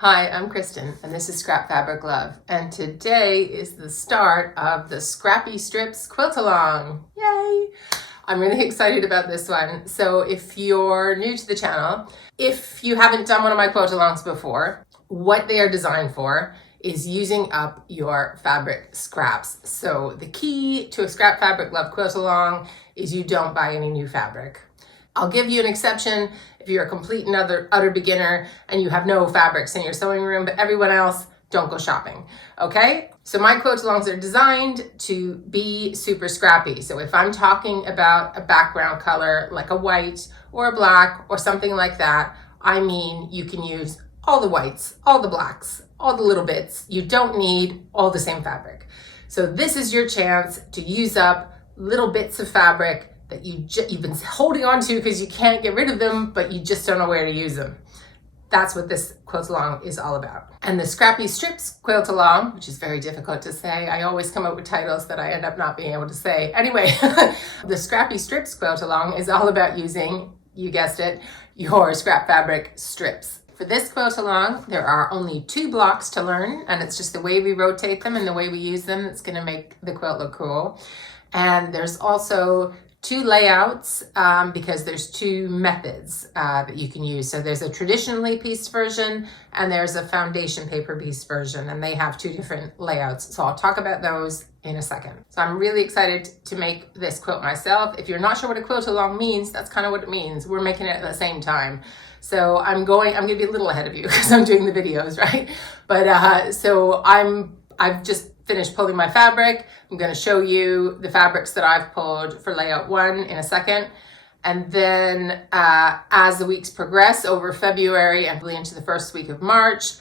Hi, I'm Kristen, and this is Scrap Fabric Love, and today is the start of the Scrappy Strips Quilt Along. Yay! I'm really excited about this one. So if you're new to the channel, if you haven't done one of my quilt alongs before, what they are designed for is using up your fabric scraps. So the key to a Scrap Fabric Love quilt along is you don't buy any new fabric. I'll give you an exception if you're a complete and utter beginner and you have no fabrics in your sewing room, but everyone else, don't go shopping, okay? So my quilt alongs are designed to be super scrappy. So if I'm talking about a background color like a white or a black or something like that, I mean you can use all the whites, all the blacks, all the little bits. You don't need all the same fabric. So this is your chance to use up little bits of fabric that you've been holding on to because you can't get rid of them, but you just don't know where to use them. That's what this quilt along is all about. And the Scrappy Strips Quilt Along, which is very difficult to say. I always come up with titles that I end up not being able to say. Anyway, the Scrappy Strips Quilt Along is all about using, you guessed it, your scrap fabric strips. For this quilt along, there are only 2 blocks to learn, and it's just the way we rotate them and the way we use them that's gonna make the quilt look cool. And there's also 2 layouts because there's 2 methods that you can use. So there's a traditionally pieced version and there's a foundation paper pieced version, and they have 2 different layouts. So I'll talk about those in a second. So I'm really excited to make this quilt myself. If you're not sure what a quilt along means, that's kind of what it means. We're making it at the same time. So I'm gonna be a little ahead of you because I'm doing the videos, right? But so I've just finished pulling my fabric. I'm going to show you the fabrics that I've pulled for layout 1 in a second. And then as the weeks progress over February and into the first week of March,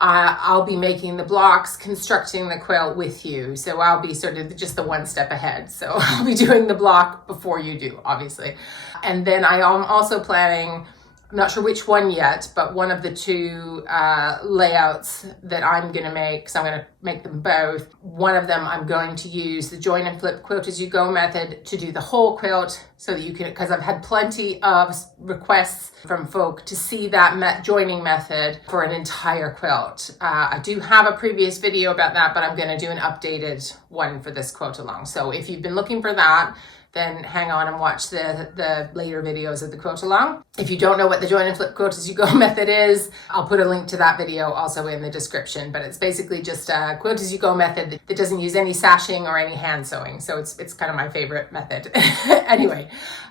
I'll be making the blocks, constructing the quilt with you. So I'll be sort of just the one step ahead. So I'll be doing the block before you do, obviously. And then I am also planning, I'm not sure which one yet, but one of the 2 layouts that I'm going to make, so I'm going to make them both. One of them I'm going to use the join and flip quilt as you go method to do the whole quilt so that you can, because I've had plenty of requests from folk to see that joining method for an entire quilt. I do have a previous video about that, but I'm going to do an updated one for this quilt along. So if you've been looking for that, then hang on and watch the later videos of the quilt along. If you don't know what the join and flip quilt as you go method is, I'll put a link to that video also in the description, but it's basically just a quilt as you go method that doesn't use any sashing or any hand sewing. So it's kind of my favorite method. Anyway,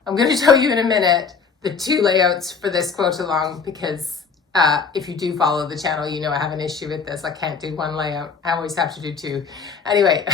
I'm going to show you in a minute the 2 layouts for this quilt along because if you do follow the channel, you know I have an issue with this. I can't do 1 layout. I always have to do 2. Anyway,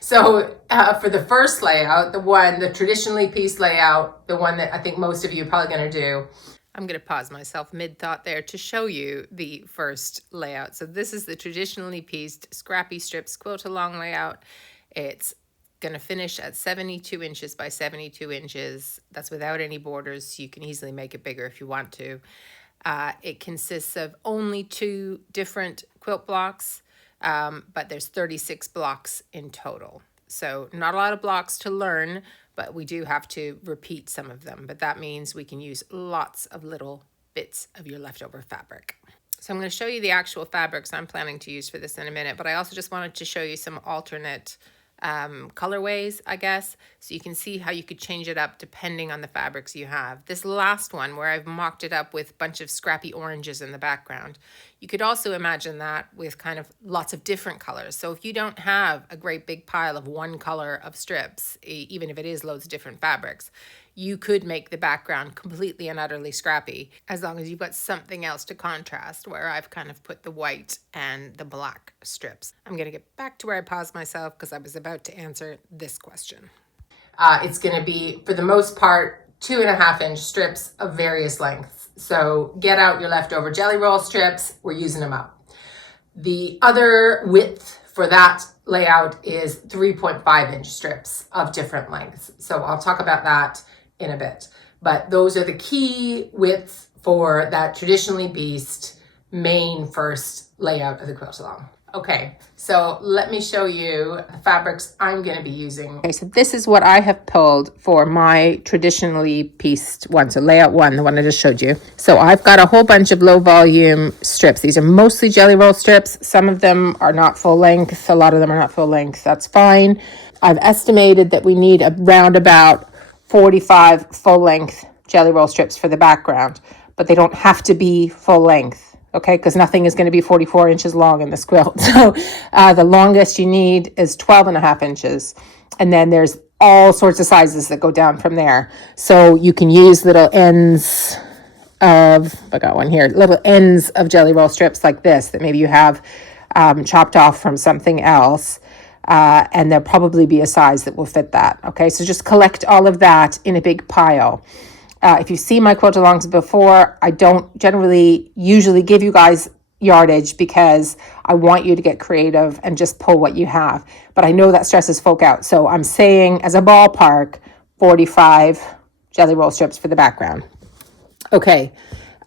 so for the first layout, the traditionally pieced layout, the one that I think most of you are probably going to do, I'm going to pause myself mid-thought there to show you the first layout. So this is the traditionally pieced Scrappy Strips Quilt Along layout. It's going to finish at 72 inches by 72 inches. That's without any borders, so you can easily make it bigger if you want to. It consists of only 2 different quilt blocks, but there's 36 blocks in total. So not a lot of blocks to learn, but we do have to repeat some of them. But that means we can use lots of little bits of your leftover fabric. So I'm going to show you the actual fabrics I'm planning to use for this in a minute, but I also just wanted to show you some alternate colorways, I guess, so you can see how you could change it up depending on the fabrics you have. This last one where I've mocked it up with a bunch of scrappy oranges in the background, you could also imagine that with kind of lots of different colors. So if you don't have a great big pile of 1 color of strips, even if it is loads of different fabrics, you could make the background completely and utterly scrappy as long as you've got something else to contrast, where I've kind of put the white and the black strips. I'm going to get back to where I paused myself because I was about to answer this question. It's going to be, for the most part, 2.5-inch strips of various lengths. So get out your leftover jelly roll strips. We're using them up. The other width for that layout is 3.5-inch strips of different lengths. So I'll talk about that in a bit. But those are the key widths for that traditionally pieced main first layout of the quilt along. Okay, so let me show you the fabrics I'm going to be using. Okay, so this is what I have pulled for my traditionally pieced one. So layout one, the one I just showed you. So I've got a whole bunch of low volume strips. These are mostly jelly roll strips. Some of them are not full length. A lot of them are not full length. That's fine. I've estimated that we need around about 45 full length jelly roll strips for the background, but they don't have to be full length. Okay, because nothing is going to be 44 inches long in this quilt. So the longest you need is 12.5 inches. And then there's all sorts of sizes that go down from there. So you can use little ends of, I got one here, little ends of jelly roll strips like this that maybe you have chopped off from something else. And there'll probably be a size that will fit that. Okay, so just collect all of that in a big pile. If you've seen my quilt alongs before, I don't usually give you guys yardage because I want you to get creative and just pull what you have. But I know that stresses folk out. So I'm saying as a ballpark, 45 jelly roll strips for the background. Okay,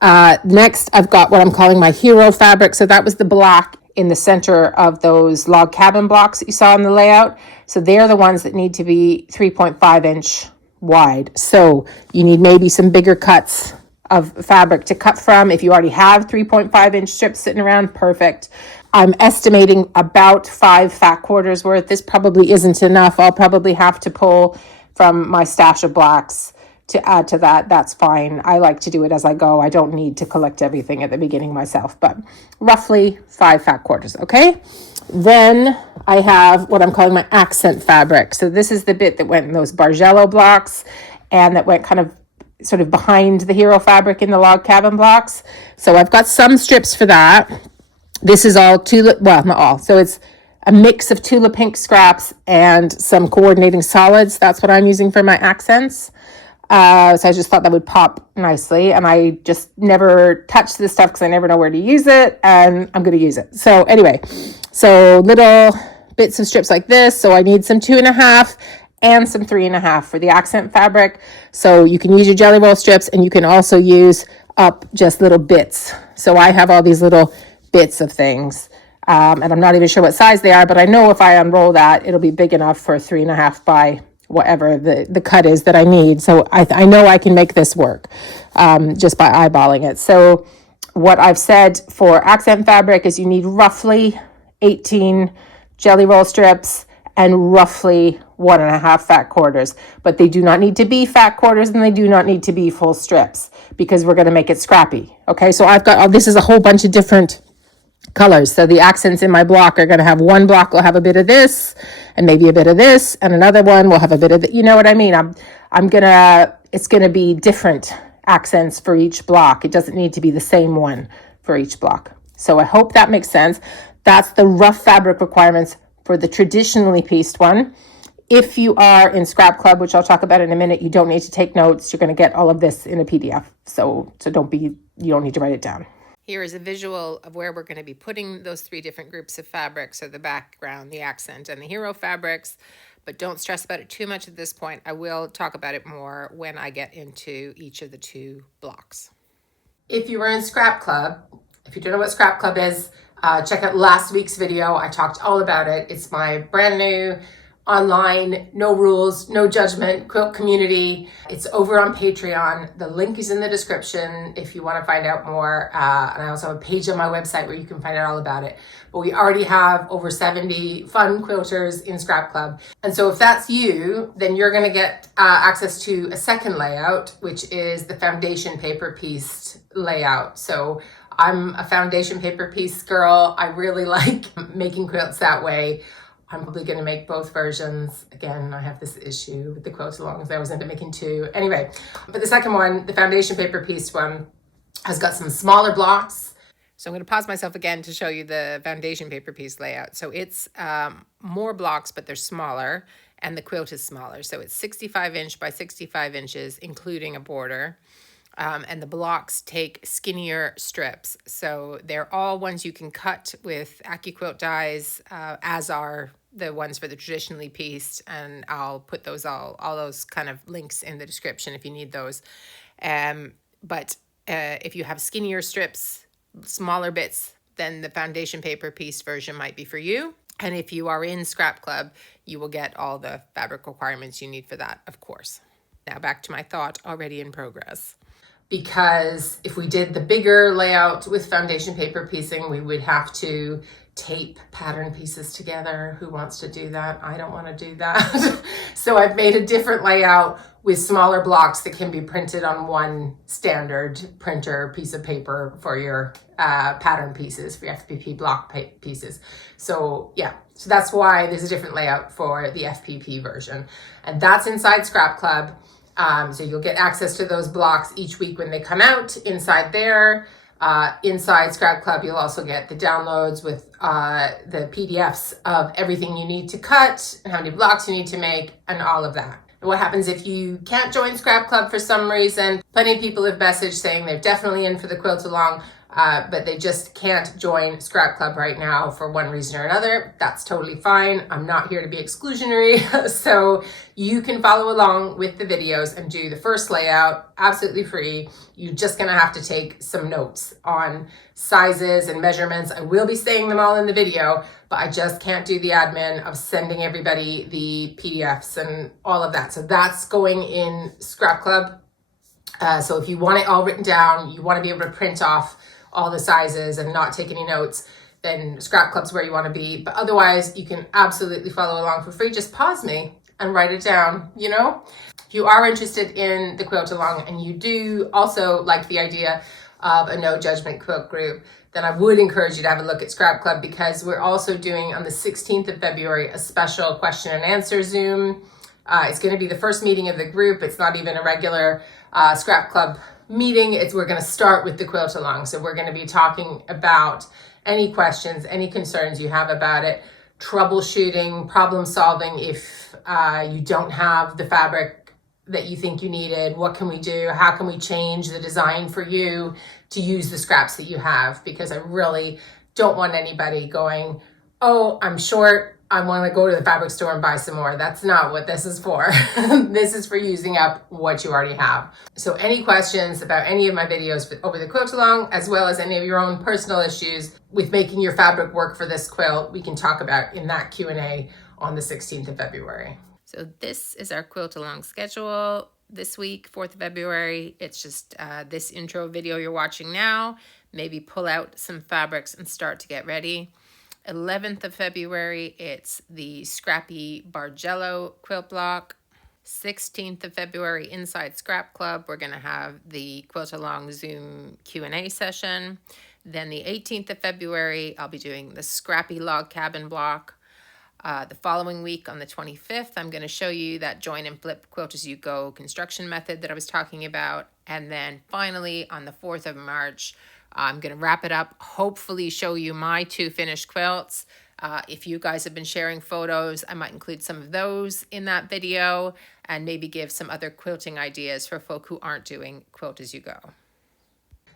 next I've got what I'm calling my hero fabric. So that was the black in the center of those log cabin blocks that you saw in the layout. So they're the ones that need to be 3.5 inch wide. So you need maybe some bigger cuts of fabric to cut from. If you already have 3.5 inch strips sitting around, perfect. I'm estimating about 5 fat quarters worth. This probably isn't enough. I'll probably have to pull from my stash of blacks to add to that. That's fine. I like to do it as I go. I don't need to collect everything at the beginning myself, but roughly 5 fat quarters. Okay. Then I have what I'm calling my accent fabric. So this is the bit that went in those Bargello blocks and that went kind of sort of behind the hero fabric in the log cabin blocks. So I've got some strips for that. This is all tulip, well, not all. So it's a mix of tulip pink scraps and some coordinating solids. That's what I'm using for my accents. So I just thought that would pop nicely, and I just never touch this stuff because I never know where to use it, and I'm going to use it. So anyway, so little bits of strips like this. So I need some 2.5 and some 3.5 for the accent fabric. So you can use your jelly roll strips, and you can also use up just little bits. So I have all these little bits of things. And I'm not even sure what size they are, but I know if I unroll that, it'll be big enough for 3.5 by whatever the cut is that I need. So I know I can make this work just by eyeballing it. So what I've said for accent fabric is you need roughly 18 jelly roll strips and roughly 1.5 fat quarters. But they do not need to be fat quarters and they do not need to be full strips because we're going to make it scrappy. Okay, so I've got, this is a whole bunch of different colors. So the accents in my block are going to have one block will have a bit of this and maybe a bit of this, and another one will have a bit of the, you know what I mean? It's going to be different accents for each block. It doesn't need to be the same one for each block. So I hope that makes sense. That's the rough fabric requirements for the traditionally pieced one. If you are in Scrap Club, which I'll talk about in a minute, you don't need to take notes. You're going to get all of this in a PDF. So you don't need to write it down. Here is a visual of where we're going to be putting those 3 different groups of fabrics, so the background, the accent, and the hero fabrics. But don't stress about it too much at this point. I will talk about it more when I get into each of the 2 blocks. If you were in Scrap Club, if you don't know what Scrap Club is, check out last week's video. I talked all about it. It's my brand new online, no rules, no judgment quilt community. It's over on Patreon. The link is in the description if you want to find out more. And I also have a page on my website where you can find out all about it. But we already have over 70 fun quilters in Scrap Club. And so if that's you, then you're going to get access to a second layout, which is the foundation paper pieced layout. So I'm a foundation paper piece girl. I really like making quilts that way. I'm probably going to make both versions. Again, I have this issue with the quilt alongs. I always end up making 2. Anyway, but the second one, the foundation paper piece one, has got some smaller blocks. So I'm going to pause myself again to show you the foundation paper piece layout. So it's more blocks, but they're smaller, and the quilt is smaller. So it's 65 inch by 65 inches, including a border. And the blocks take skinnier strips. So they're all ones you can cut with ACCUQUILT dies, as are the ones for the traditionally pieced, and I'll put those all those kind of links in the description if you need those. But if you have skinnier strips, smaller bits, then the foundation paper piece version might be for you. And if you are in Scrap Club, you will get all the fabric requirements you need for that, of course. Now back to my thought already in progress. Because if we did the bigger layout with foundation paper piecing, we would have to tape pattern pieces together. Who wants to do that? I don't want to do that. So I've made a different layout with smaller blocks that can be printed on one standard printer piece of paper for your pattern pieces, for your FPP block pieces. So yeah, so that's why there's a different layout for the FPP version. And that's inside Scrap Club. So you'll get access to those blocks each week when they come out inside there. Inside Scrap Club, you'll also get the downloads with the PDFs of everything you need to cut, and how many blocks you need to make, and all of that. And what happens if you can't join Scrap Club for some reason? Plenty of people have messaged saying they're definitely in for the quilt along, but they just can't join Scrap Club right now for one reason or another. That's totally fine. I'm not here to be exclusionary. So you can follow along with the videos and do the first layout absolutely free. You're just gonna have to take some notes on sizes and measurements. I will be saying them all in the video, but I just can't do the admin of sending everybody the PDFs and all of that. So that's going in Scrap Club. So if you want it all written down, you want to be able to print off all the sizes and not take any notes, then Scrap Club's where you want to be. But otherwise, you can absolutely follow along for free. Just pause me and write it down, you know? If you are interested in the quilt along and you do also like the idea of a no judgment quilt group, then I would encourage you to have a look at Scrap Club, because we're also doing on the 16th of February a special question and answer Zoom. It's going to be the first meeting of the group. It's not even a regular Scrap Club meeting. We're going to start with the quilt along. So we're going to be talking about any questions, any concerns you have about it, troubleshooting, problem solving. If you don't have the fabric that you think you needed, what can we do? How can we change the design for you to use the scraps that you have? Because I really don't want anybody going, oh, I'm short, I want to go to the fabric store and buy some more. That's not what this is for. This is for using up what you already have. So any questions about any of my videos over the quilt along, as well as any of your own personal issues with making your fabric work for this quilt, we can talk about in that Q&A on the 16th of February. So this is our quilt along schedule this week, 4th of February. It's just this intro video you're watching now. Maybe pull out some fabrics and start to get ready. 11th of February, it's the Scrappy Bargello quilt block. 16th of February, inside Scrap Club, we're going to have the Quilt Along Zoom Q&A session. Then the 18th of February, I'll be doing the Scrappy Log Cabin block. The following week on the 25th, I'm going to show you that join and flip quilt as you go construction method that I was talking about. And then finally, on the 4th of March, I'm going to wrap it up, hopefully show you my 2 finished quilts. If you guys have been sharing photos, I might include some of those in that video and maybe give some other quilting ideas for folk who aren't doing quilt as you go.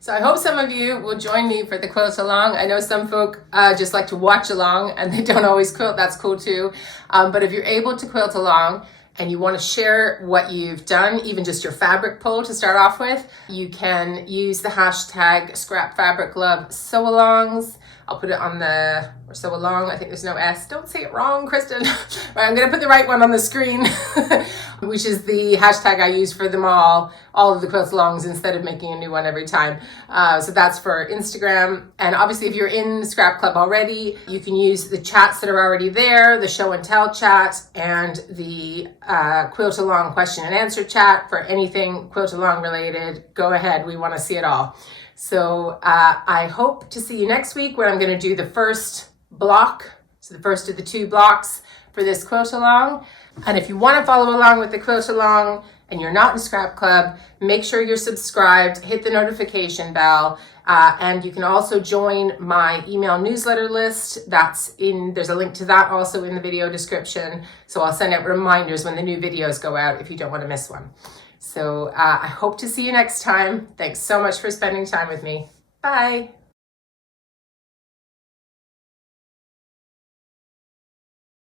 So I hope some of you will join me for the quilt along. I know some folk just like to watch along and they don't always quilt. That's cool too. But if you're able to quilt along and you want to share what you've done, even just your fabric pull to start off with, you can use the hashtag #ScrapFabricLove sew-alongs. I'll put it on the, or sew along, I think there's no S. Don't say it wrong, Kristen. Right, I'm gonna put the right one on the screen, which is the hashtag I use for them all of the quilt alongs instead of making a new one every time. So that's for Instagram. And obviously if you're in the Scrap Club already, you can use the chats that are already there, the show and tell chat and the quilt along question and answer chat for anything quilt along related. Go ahead, we wanna see it all. So I hope to see you next week where I'm going to do the first block, so the first of the 2 blocks for this quilt along. And if you want to follow along with the quilt along and you're not in Scrap Club, make sure you're subscribed, hit the notification bell, and you can also join my email newsletter list. There's a link to that also in the video description. So I'll send out reminders when the new videos go out if you don't want to miss one. So I hope to see you next time. Thanks so much for spending time with me. Bye.